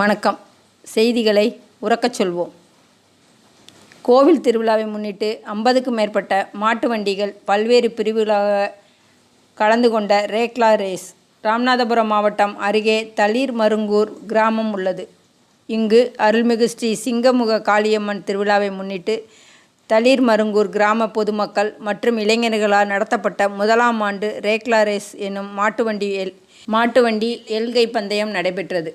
வணக்கம். செய்திகளை உறக்கச் சொல்வோம். கோவில் திருவிழாவை முன்னிட்டு ஐம்பதுக்கும் மேற்பட்ட மாட்டு வண்டிகள் பல்வேறு பிரிவுகளாக கலந்து கொண்ட ரேக்லா ரேஸ் ராமநாதபுரம் மாவட்டம் அருகே தளிர் மருங்கூர் கிராமம் உள்ளது. இங்கு அருள்மிகு ஸ்ரீ சிங்கமுக காளியம்மன் திருவிழாவை முன்னிட்டு தளிர் மருங்கூர் கிராம பொதுமக்கள் மற்றும் இளைஞர்களால் நடத்தப்பட்ட முதலாம் ஆண்டு ரேக்லா ரேஸ் என்னும் மாட்டு வண்டி எல் மாட்டு வண்டி எல்கை பந்தயம் நடைபெற்றது.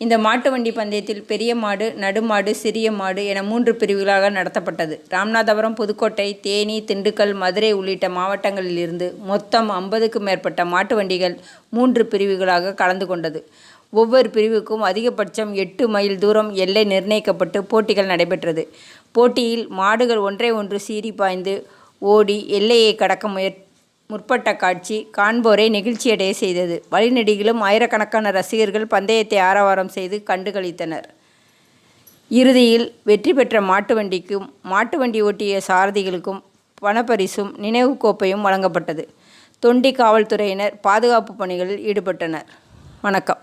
இந்த மாட்டு வண்டி பந்தயத்தில் பெரிய மாடு நடுமாடு சிறிய மாடு என மூன்று பிரிவுகளாக நடத்தப்பட்டது. ராமநாதபுரம் புதுக்கோட்டை தேனி திண்டுக்கல் மதுரை உள்ளிட்ட மாவட்டங்களிலிருந்து மொத்தம் ஐம்பதுக்கும் மேற்பட்ட மாட்டு வண்டிகள் மூன்று பிரிவுகளாக கலந்து கொண்டது. ஒவ்வொரு பிரிவுக்கும் அதிகபட்சம் எட்டு மைல் தூரம் எல்லை நிர்ணயிக்கப்பட்டு போட்டிகள் நடைபெற்றது. போட்டியில் மாடுகள் ஒன்றை ஒன்று சீறி பாய்ந்து ஓடி எல்லையை கடக்க முயற் முற்பட்ட காட்சி காண்போரை நெகிழ்ச்சியடைய செய்தது. வழிநெடுகிலும் ஆயிரக்கணக்கான ரசிகர்கள் பந்தயத்தை ஆரவாரம் செய்து கண்டுகளித்தனர். இறுதியில் வெற்றி பெற்ற மாட்டு வண்டிக்கும் மாட்டு வண்டி ஓட்டிய சாரதிகளுக்கும் பணப்பரிசும் நினைவு கோப்பையும் வழங்கப்பட்டது. தொண்டி காவல்துறையினர் பாதுகாப்பு பணிகளில் ஈடுபட்டனர். வணக்கம்.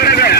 President.